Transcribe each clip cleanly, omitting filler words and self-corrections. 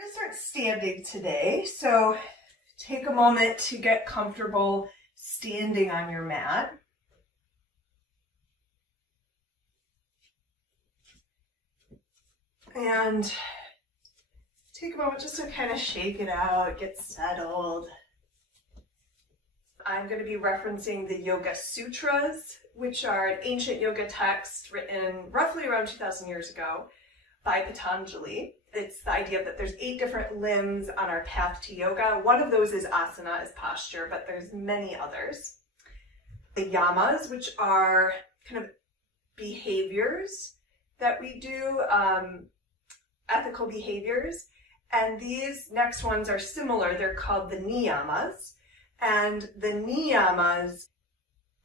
We're going to start standing today, so take a moment to get comfortable standing on your mat. And take a moment just to kind of shake it out, get settled. I'm going to be referencing the Yoga Sutras, which are an ancient yoga text written roughly around 2,000 years ago by Patanjali. It's the idea that there's 8 different limbs on our path to yoga. One of those is asana, is posture, but there's many others. The Niyamas, which are kind of behaviors that we do, ethical behaviors. And these next ones are similar. They're called the Niyamas. And the Niyamas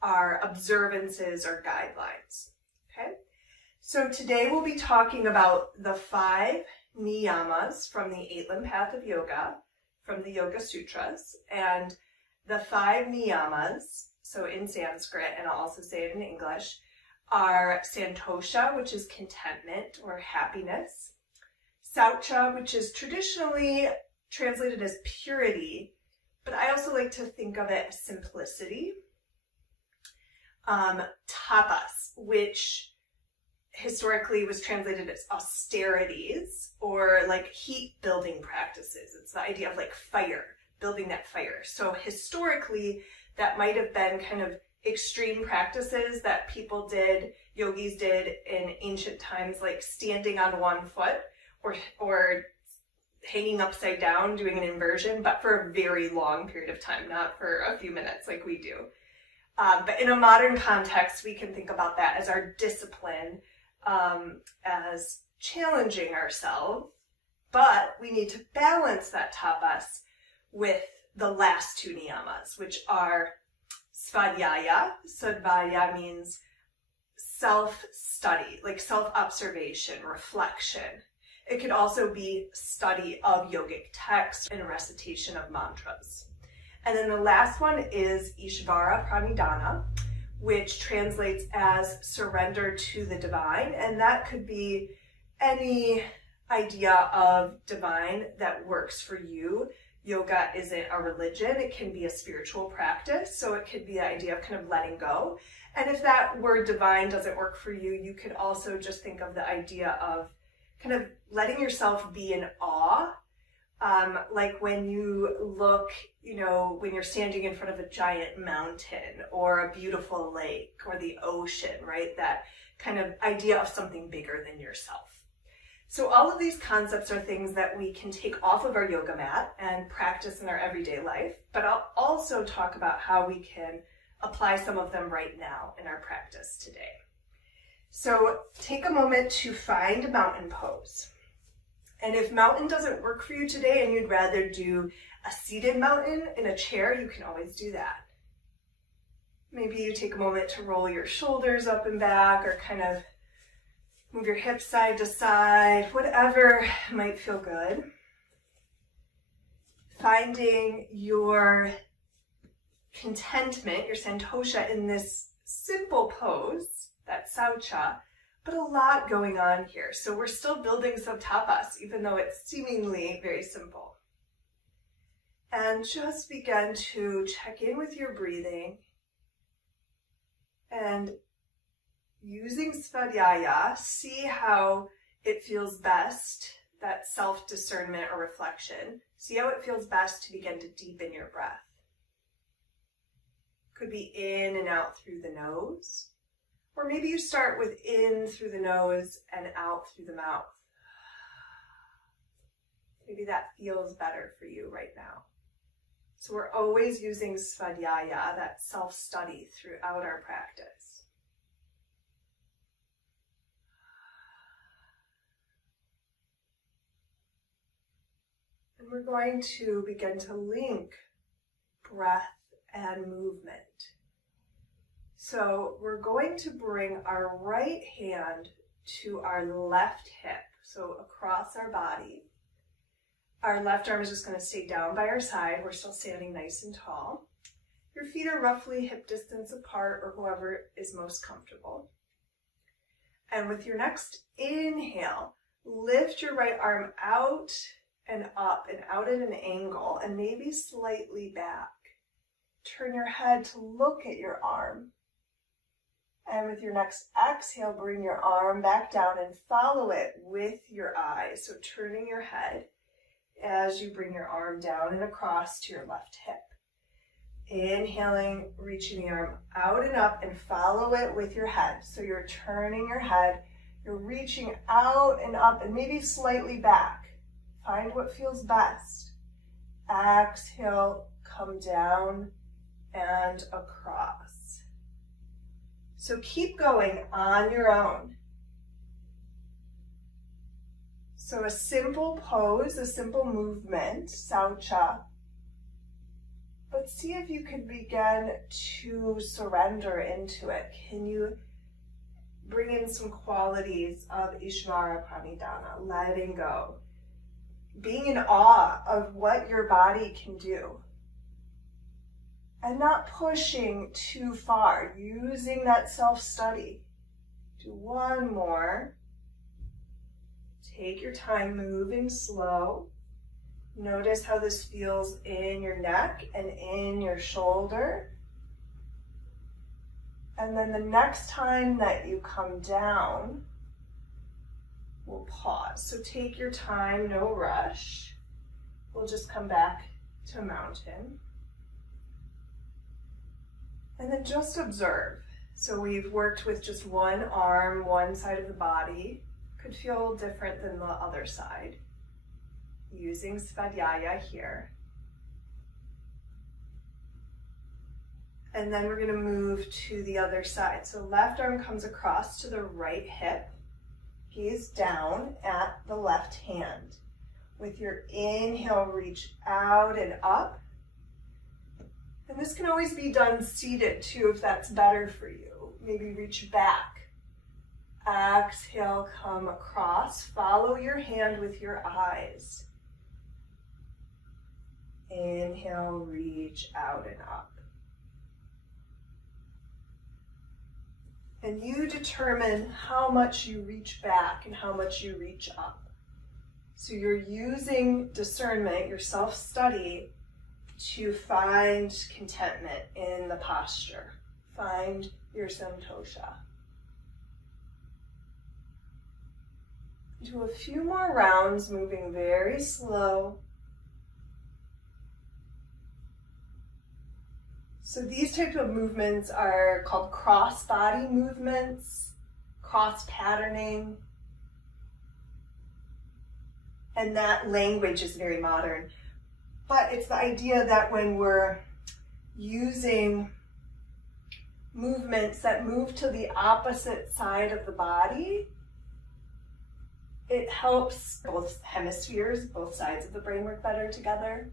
are observances or guidelines. Okay? So today we'll be talking about the 5 Niyamas from the 8-limb path of yoga, from the Yoga Sutras. And the 5 Niyamas, so in Sanskrit, and I'll also say it in English, are Santosha, which is contentment or happiness. Saucha, which is traditionally translated as purity, but I also like to think of it as simplicity. Tapas, which historically was translated as austerities, or like heat building practices. It's the idea of like fire, building that fire. So historically, that might have been kind of extreme practices that people did, yogis did in ancient times, like standing on one foot or hanging upside down, doing an inversion, but for a very long period of time, not for a few minutes like we do. But in a modern context, we can think about that as our discipline, as challenging ourselves, but we need to balance that tapas with the last 2 niyamas, which are Svadhyaya. Svadhyaya means self-study, like self-observation, reflection. It could also be study of yogic text and recitation of mantras. And then the last one is Ishvara Pranidhana, which translates as surrender to the divine. And that could be any idea of divine that works for you. Yoga isn't a religion. It can be a spiritual practice. So it could be the idea of kind of letting go. And if that word divine doesn't work for you, you could also just think of the idea of kind of letting yourself be in awe. Like when you look, when you're standing in front of a giant mountain or a beautiful lake or the ocean, right? That kind of idea of something bigger than yourself. So all of these concepts are things that we can take off of our yoga mat and practice in our everyday life, but I'll also talk about how we can apply some of them right now in our practice today. So take a moment to find a mountain pose. And if mountain doesn't work for you today and you'd rather do a seated mountain in a chair, you can always do that. Maybe you take a moment to roll your shoulders up and back or kind of move your hips side to side, whatever might feel good. Finding your contentment, your Santosha, in this simple pose, that Saucha, but a lot going on here. So we're still building some tapas, even though it's seemingly very simple. And just begin to check in with your breathing. And using Svadhyaya, see how it feels best, that self-discernment or reflection. See how it feels best to begin to deepen your breath. Could be in and out through the nose. Or maybe you start with in through the nose and out through the mouth. Maybe that feels better for you right now. So we're always using Svadhyaya, that self-study, throughout our practice. And we're going to begin to link breath and movement. So we're going to bring our right hand to our left hip, so across our body. Our left arm is just going to stay down by our side. We're still standing nice and tall. Your feet are roughly hip distance apart, or whoever is most comfortable. And with your next inhale, lift your right arm out and up and out at an angle and maybe slightly back. Turn your head to look at your arm. And with your next exhale, bring your arm back down and follow it with your eyes. So turning your head as you bring your arm down and across to your left hip. Inhaling, reaching the arm out and up and follow it with your head. So you're turning your head, you're reaching out and up and maybe slightly back. Find what feels best. Exhale, come down and across. So keep going on your own. So a simple pose, a simple movement, Saucha. But see if you can begin to surrender into it. Can you bring in some qualities of Ishvara Pranidhana, letting go, being in awe of what your body can do, and not pushing too far, using that self-study. Do one more. Take your time, moving slow. Notice how this feels in your neck and in your shoulder. And then the next time that you come down, we'll pause. So take your time, no rush. We'll just come back to mountain. And then just observe. So we've worked with just one arm, one side of the body. Could feel different than the other side. Using Svadhyaya here. And then we're going to move to the other side. So left arm comes across to the right hip. Gaze down at the left hand. With your inhale, reach out and up. And this can always be done seated too, if that's better for you. Maybe reach back. Exhale, come across. Follow your hand with your eyes. Inhale, reach out and up. And you determine how much you reach back and how much you reach up. So you're using discernment, your self-study, to find contentment in the posture. Find your Santosha. Do a few more rounds, moving very slow. So these types of movements are called cross-body movements, cross-patterning. And that language is very modern. But it's the idea that when we're using movements that move to the opposite side of the body, it helps both hemispheres, both sides of the brain work better together.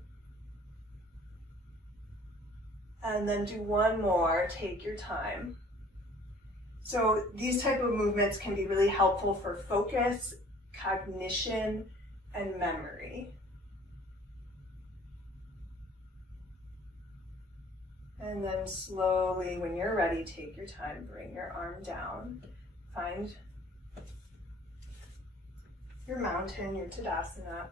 And then do one more, take your time. So these type of movements can be really helpful for focus, cognition, and memory. And then slowly, when you're ready, take your time, bring your arm down. Find your mountain, your Tadasana.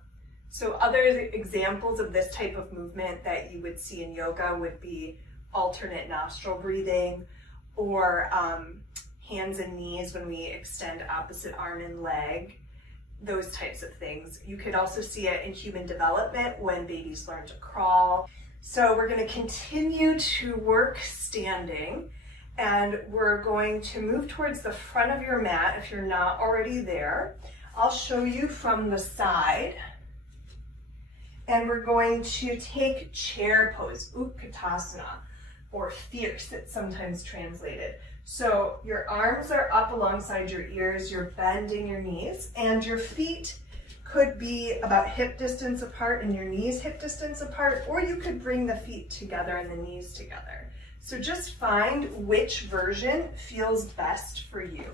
So other examples of this type of movement that you would see in yoga would be alternate nostril breathing, or hands and knees when we extend opposite arm and leg, those types of things. You could also see it in human development when babies learn to crawl. So we're going to continue to work standing, and we're going to move towards the front of your mat if you're not already there. I'll show you from the side. And we're going to take chair pose, Utkatasana, or fierce, it's sometimes translated. So your arms are up alongside your ears, you're bending your knees, and your feet could be about hip distance apart and your knees hip distance apart, or you could bring the feet together and the knees together. So just find which version feels best for you.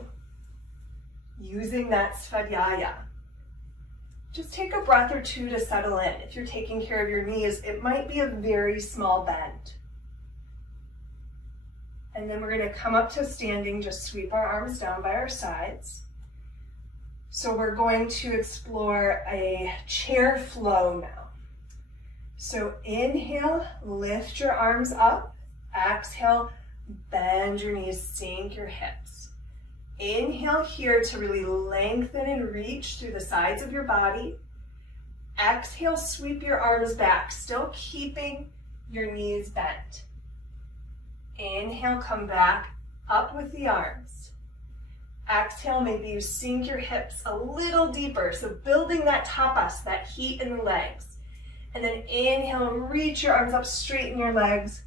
Using that Svadhyaya. Just take a breath or two to settle in. If you're taking care of your knees, it might be a very small bend. And then we're going to come up to standing, just sweep our arms down by our sides. So we're going to explore a chair flow now. So inhale, lift your arms up. Exhale, bend your knees, sink your hips. Inhale here to really lengthen and reach through the sides of your body. Exhale, sweep your arms back, still keeping your knees bent. Inhale, come back up with the arms. Exhale, maybe you sink your hips a little deeper, so building that tapas, that heat in the legs. And then inhale, reach your arms up, straighten your legs.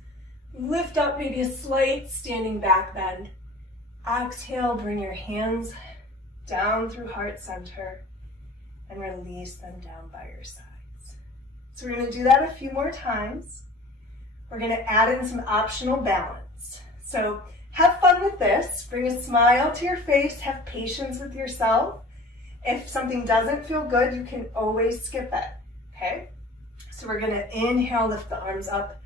Lift up, maybe a slight standing back bend. Exhale, bring your hands down through heart center and release them down by your sides. So we're going to do that a few more times. We're going to add in some optional balance. So have fun with this. Bring a smile to your face. Have patience with yourself. If something doesn't feel good, you can always skip it, okay? So we're going to inhale, lift the arms up.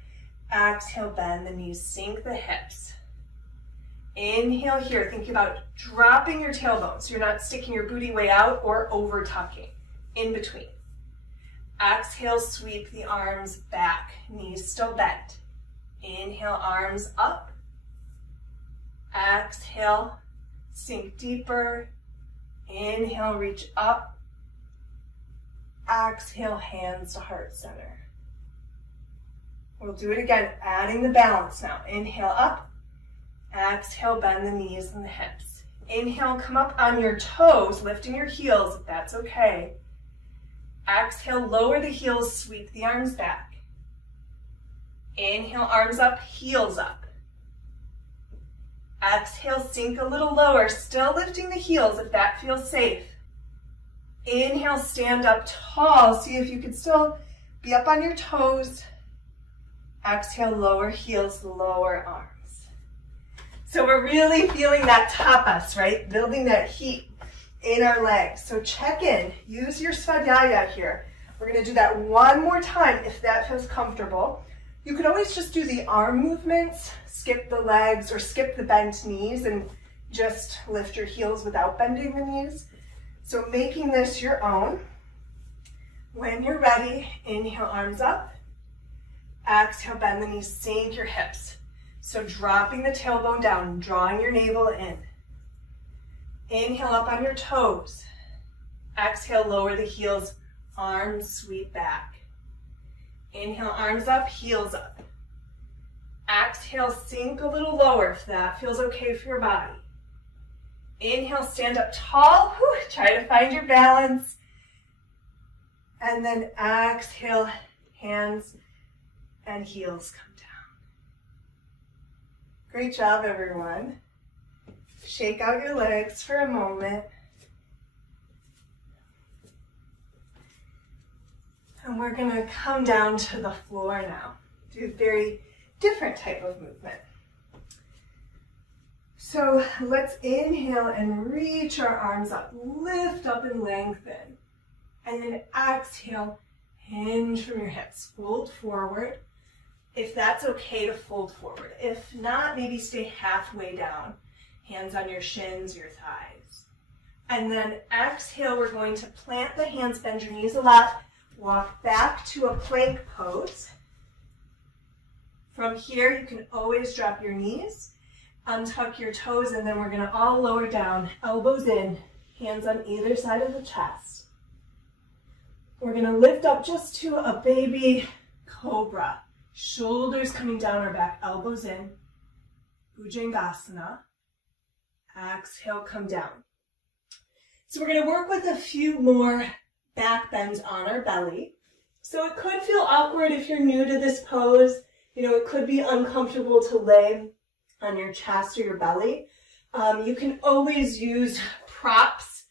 Exhale, bend the knees, sink the hips. Inhale here, think about dropping your tailbone so you're not sticking your booty way out or over tucking, in between. Exhale, sweep the arms back, knees still bent. Inhale, arms up. Exhale, sink deeper. Inhale, reach up. Exhale, hands to heart center. We'll do it again, adding the balance now. Inhale up. Exhale, bend the knees and the hips. Inhale, come up on your toes, lifting your heels if that's okay. Exhale, lower the heels, sweep the arms back. Inhale, arms up, heels up. Exhale, sink a little lower, still lifting the heels if that feels safe. Inhale, stand up tall. See if you can still be up on your toes. Exhale, lower heels, lower arms. So we're really feeling that tapas, right? Building that heat in our legs. So check in, use your Svadhyaya here. We're gonna do that one more time if that feels comfortable. You could always just do the arm movements, skip the legs or skip the bent knees and just lift your heels without bending the knees. So making this your own. When you're ready, inhale, arms up. Exhale, bend the knees, sink your hips. So dropping the tailbone down, drawing your navel in. Inhale up on your toes. Exhale, lower the heels, arms sweep back. Inhale, arms up, heels up. Exhale, sink a little lower if that feels okay for your body. Inhale, stand up tall. Whew, try to find your balance. And then exhale, hands and heels come down. Great job, everyone. Shake out your legs for a moment. And we're going to come down to the floor now. Do a very different type of movement. So let's inhale and reach our arms up. Lift up and lengthen. And then exhale, hinge from your hips. Fold forward. If that's okay to fold forward. If not, maybe stay halfway down. Hands on your shins, your thighs. And then exhale, we're going to plant the hands, bend your knees a lot. Walk back to a plank pose. From here, you can always drop your knees, untuck your toes, and then we're going to all lower down, elbows in, hands on either side of the chest. We're going to lift up just to a baby cobra. Shoulders coming down our back, elbows in. Bhujangasana. Exhale, come down. So we're going to work with a few more back bends on our belly. So it could feel awkward if you're new to this pose. You know, it could be uncomfortable to lay on your chest or your belly. You can always use props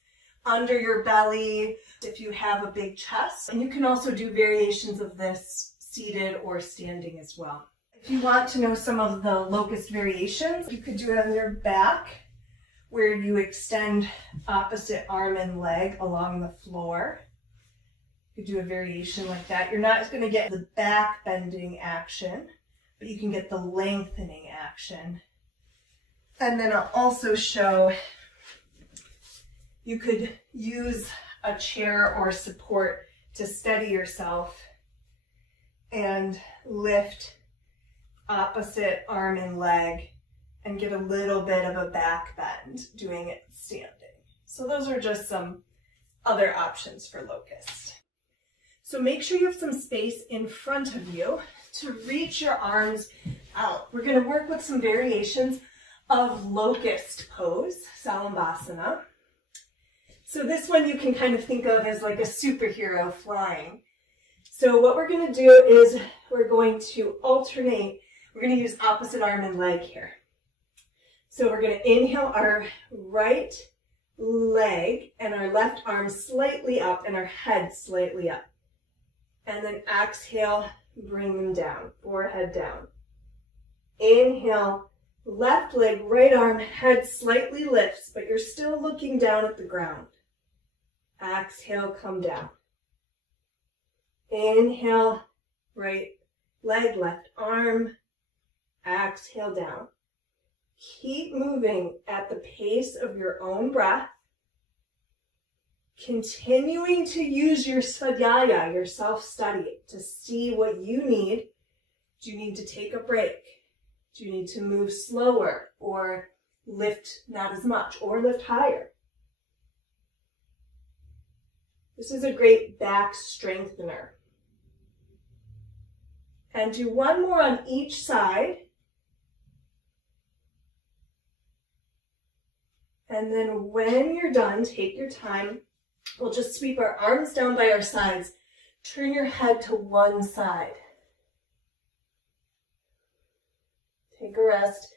under your belly if you have a big chest. And you can also do variations of this seated or standing as well. If you want to know some of the locust variations, you could do it on your back, where you extend opposite arm and leg along the floor. You could do a variation like that. You're not going to get the back bending action, but you can get the lengthening action. And then I'll also show You could use a chair or support to steady yourself and lift opposite arm and leg and get a little bit of a back bend doing it standing. So those are just some other options for locust. So make sure you have some space in front of you to reach your arms out. We're going to work with some variations of locust pose, Salambhasana. So this one you can kind of think of as like a superhero flying. So what we're going to do is we're going to alternate. We're going to use opposite arm and leg here. So we're going to inhale our right leg and our left arm slightly up and our head slightly up. And then exhale, bring them down, forehead down. Inhale, left leg, right arm, head slightly lifts, but you're still looking down at the ground. Exhale, come down. Inhale, right leg, left arm. Exhale, down. Keep moving at the pace of your own breath. Continuing to use your Svadhyaya, your self-study, to see what you need. Do you need to take a break? Do you need to move slower or lift not as much or lift higher? This is a great back strengthener. And do one more on each side. And then when you're done, take your time. We'll just sweep our arms down by our sides. Turn your head to one side. Take a rest.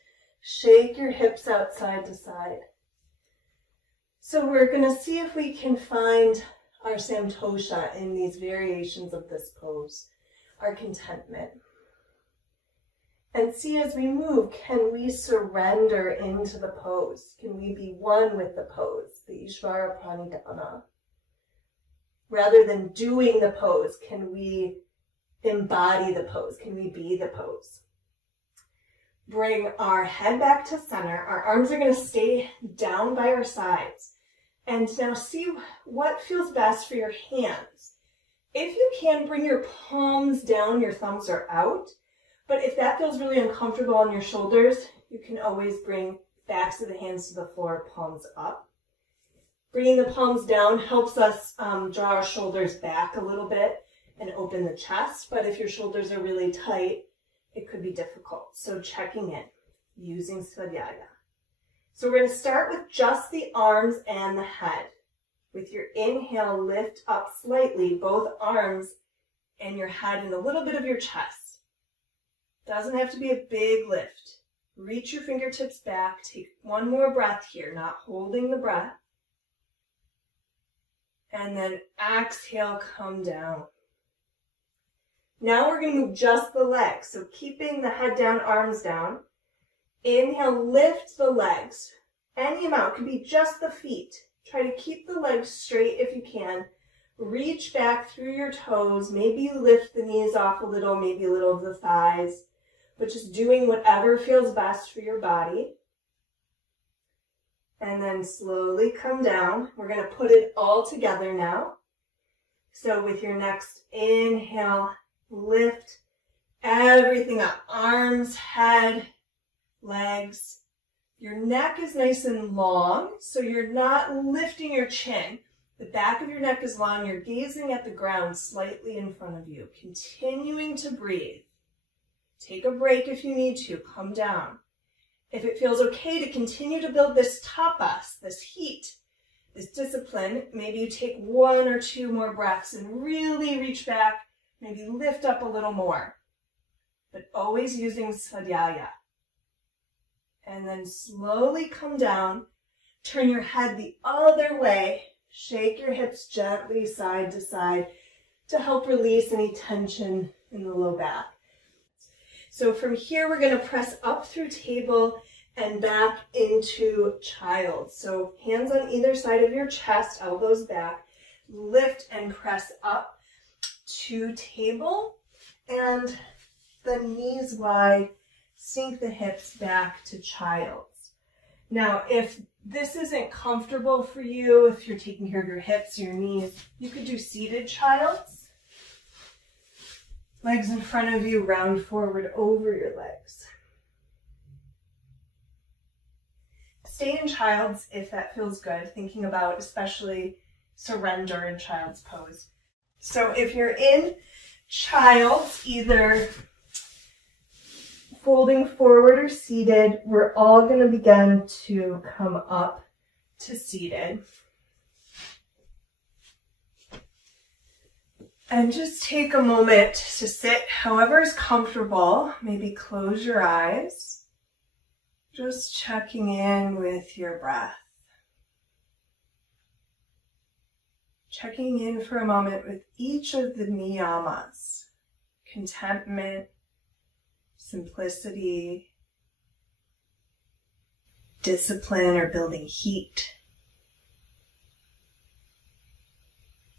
Shake your hips out side to side. So we're going to see if we can find our Santosha in these variations of this pose, our contentment. And see as we move, can we surrender into the pose? Can we be one with the pose, the Ishvara Pranidhana? Rather than doing the pose, can we embody the pose? Can we be the pose? Bring our head back to center. Our arms are going to stay down by our sides. And now see what feels best for your hands. If you can, bring your palms down, your thumbs are out. But if that feels really uncomfortable on your shoulders, you can always bring backs of the hands to the floor, palms up. Bringing the palms down helps us draw our shoulders back a little bit and open the chest. But if your shoulders are really tight, it could be difficult. So checking in, using Svadhyaya. So we're going to start with just the arms and the head. With your inhale, lift up slightly, both arms and your head and a little bit of your chest. Doesn't have to be a big lift. Reach your fingertips back. Take one more breath here, not holding the breath. And then exhale, come down. Now we're going to move just the legs. So keeping the head down, arms down. Inhale, lift the legs. Any amount, it could be just the feet. Try to keep the legs straight if you can. Reach back through your toes. Maybe lift the knees off a little, maybe a little of the thighs. But just doing whatever feels best for your body. And then slowly come down. We're going to put it all together now. So with your next inhale, lift everything up. Arms, head, legs. Your neck is nice and long, so you're not lifting your chin. The back of your neck is long. You're gazing at the ground slightly in front of you. Continuing to breathe. Take a break if you need to. Come down. If it feels okay to continue to build this tapas, this heat, this discipline, maybe you take one or two more breaths and really reach back, maybe lift up a little more. But always using Svadhyaya. And then slowly come down. Turn your head the other way. Shake your hips gently side to side to help release any tension in the low back. So from here, we're going to press up through table and back into child. So hands on either side of your chest, elbows back. Lift and press up to table. And the knees wide. Sink the hips back to child's. Now, if this isn't comfortable for you, if you're taking care of your hips, your knees, you could do seated child's. Legs in front of you, round forward over your legs. Stay in child's if that feels good, thinking about especially surrender in child's pose. So if you're in child's, either folding forward or seated, we're all going to begin to come up to seated. And just take a moment to sit however is comfortable. Maybe close your eyes. Just checking in with your breath. Checking in for a moment with each of the niyamas. Contentment, simplicity, discipline or building heat,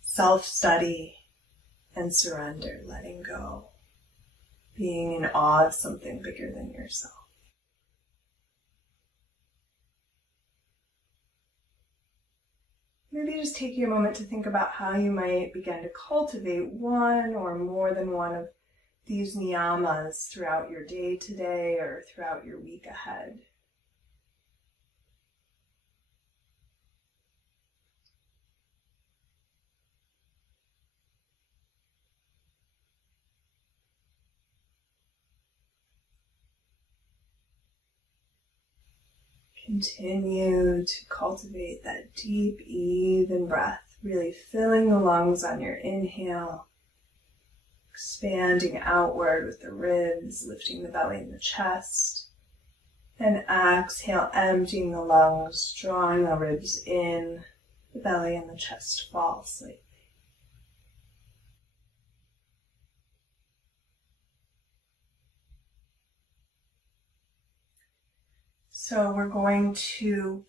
self-study, and surrender, letting go, being in awe of something bigger than yourself. Maybe just taking a moment to think about how you might begin to cultivate one or more than one of these niyamas throughout your day today or throughout your week ahead. Continue to cultivate that deep, even breath, really filling the lungs on your inhale, expanding outward with the ribs, lifting the belly and the chest, and exhale, emptying the lungs, drawing the ribs in, the belly and the chest fall slightly. So we're going to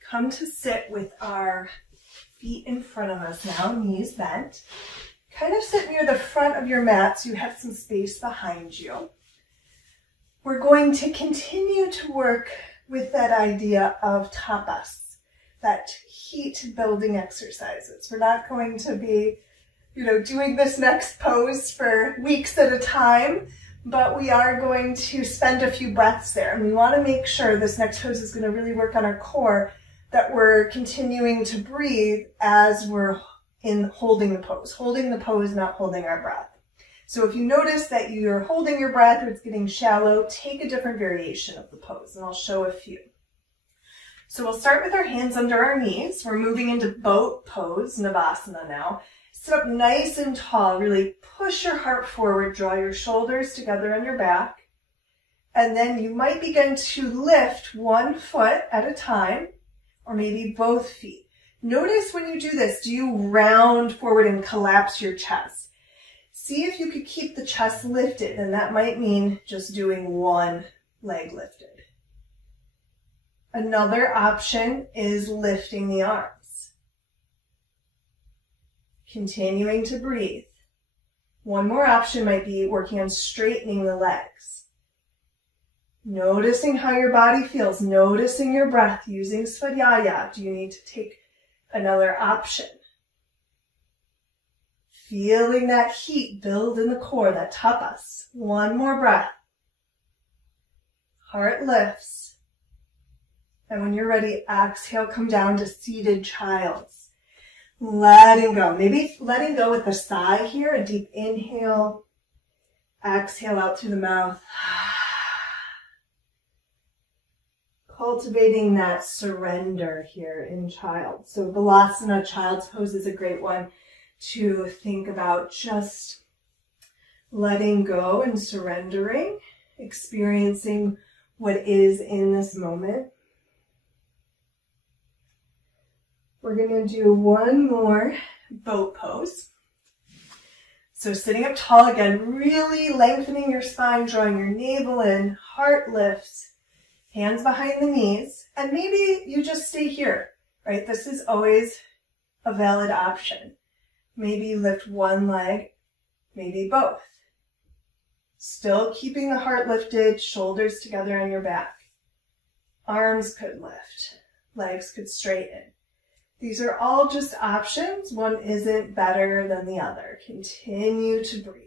come to sit with our feet in front of us now, knees bent. Kind of sit near the front of your mat so you have some space behind you. We're going to continue to work with that idea of tapas, that heat building exercises. We're not going to be, doing this next pose for weeks at a time, but we are going to spend a few breaths there. And we want to make sure this next pose is going to really work on our core, that we're continuing to breathe as we're in holding the pose, not holding our breath. So if you notice that you're holding your breath or it's getting shallow, take a different variation of the pose, and I'll show a few. So we'll start with our hands under our knees. We're moving into boat pose, Navasana now. Sit up nice and tall, really push your heart forward, draw your shoulders together on your back, and then you might begin to lift one foot at a time, or maybe both feet. Notice when you do this, do you round forward and collapse your chest? See if you could keep the chest lifted, and that might mean just doing one leg lifted. Another option is lifting the arms. Continuing to breathe. One more option might be working on straightening the legs. Noticing how your body feels, noticing your breath, using Svadhyaya. Do you need to take another option? Feeling that heat build in the core, that tapas. One more breath. Heart lifts. And when you're ready, exhale, come down to seated child's. Letting go. Maybe letting go with the sigh here, a deep inhale. Exhale out through the mouth. Cultivating that surrender here in child. So Balasana, child's pose, is a great one to think about, just letting go and surrendering, experiencing what is in this moment. We're going to do one more boat pose. So sitting up tall again, really lengthening your spine, drawing your navel in, heart lifts, hands behind the knees, and maybe you just stay here, right? This is always a valid option. Maybe you lift one leg, maybe both. Still keeping the heart lifted, shoulders together on your back. Arms could lift, legs could straighten. These are all just options. One isn't better than the other. Continue to breathe.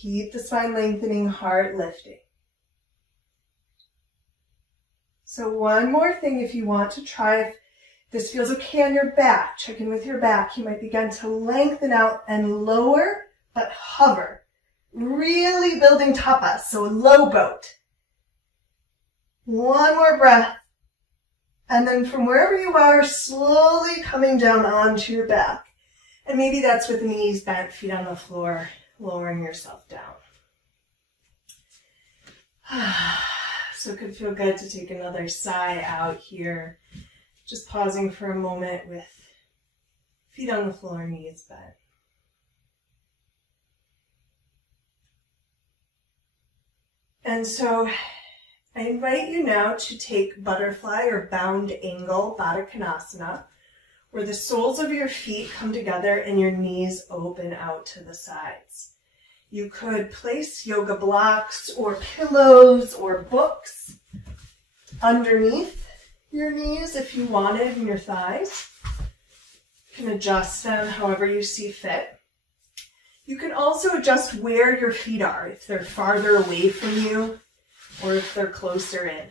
Keep the spine lengthening, heart lifting. So one more thing, if you want to try, if this feels okay on your back, check in with your back. You might begin to lengthen out and lower, but hover. Really building tapas, so a low boat. One more breath. And then from wherever you are, slowly coming down onto your back. And maybe that's with the knees bent, feet on the floor, lowering yourself down. So it could feel good to take another sigh out here. Just pausing for a moment with feet on the floor, knees bent. And so I invite you now to take butterfly or bound angle, Baddha Konasana, where the soles of your feet come together and your knees open out to the sides. You could place yoga blocks or pillows or books underneath your knees if you wanted, and your thighs. You can adjust them however you see fit. You can also adjust where your feet are, if they're farther away from you or if they're closer in.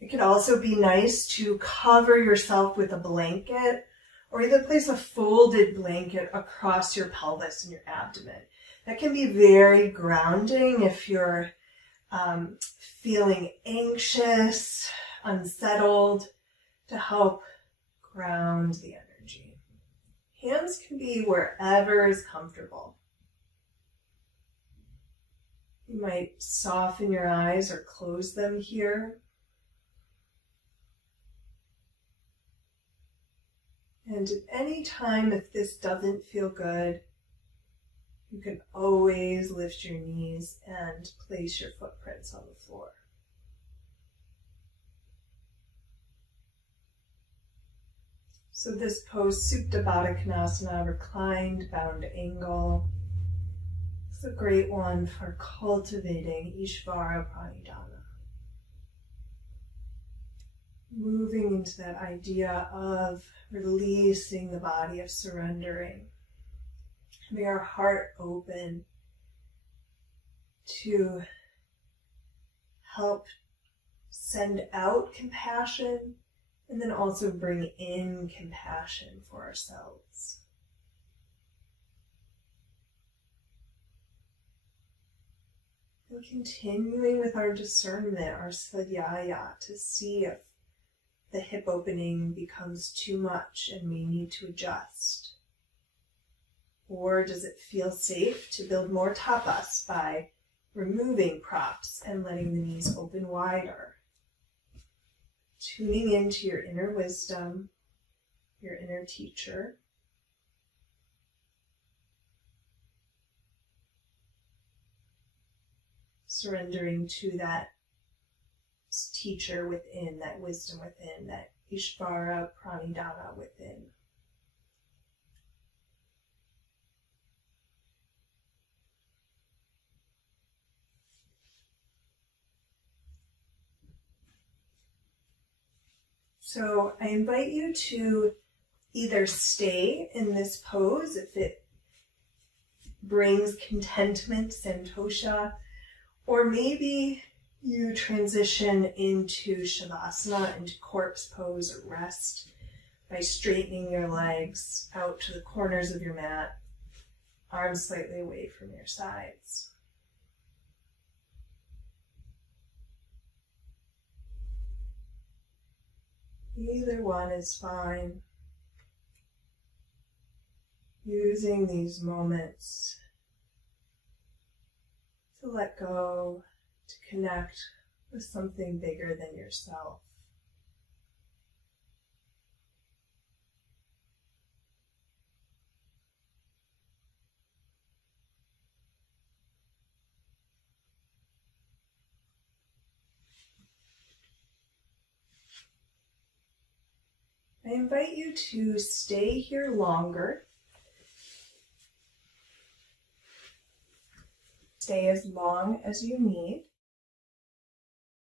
It could also be nice to cover yourself with a blanket or either place a folded blanket across your pelvis and your abdomen. That can be very grounding if you're feeling anxious, unsettled, to help ground the energy. Hands can be wherever is comfortable. You might soften your eyes or close them here. And at any time, if this doesn't feel good, you can always lift your knees and place your footprints on the floor. So this pose, Supta Baddha Konasana, reclined bound angle. It's a great one for cultivating Ishvara Pranidhana. Moving into that idea of releasing the body, of surrendering. Having our heart open to help send out compassion and then also bring in compassion for ourselves. And continuing with our discernment, our Svadhyaya, to see if the hip opening becomes too much and we need to adjust. Or does it feel safe to build more tapas by removing props and letting the knees open wider? Tuning into your inner wisdom, your inner teacher. Surrendering to that teacher within, that wisdom within, that Ishvara Pranidhana within. So I invite you to either stay in this pose if it brings contentment, Santosha, or maybe you transition into Shavasana, into corpse pose or rest by straightening your legs out to the corners of your mat, arms slightly away from your sides. Either one is fine. Using these moments to let go, to connect with something bigger than yourself. I invite you to stay here longer. stay as long as you need.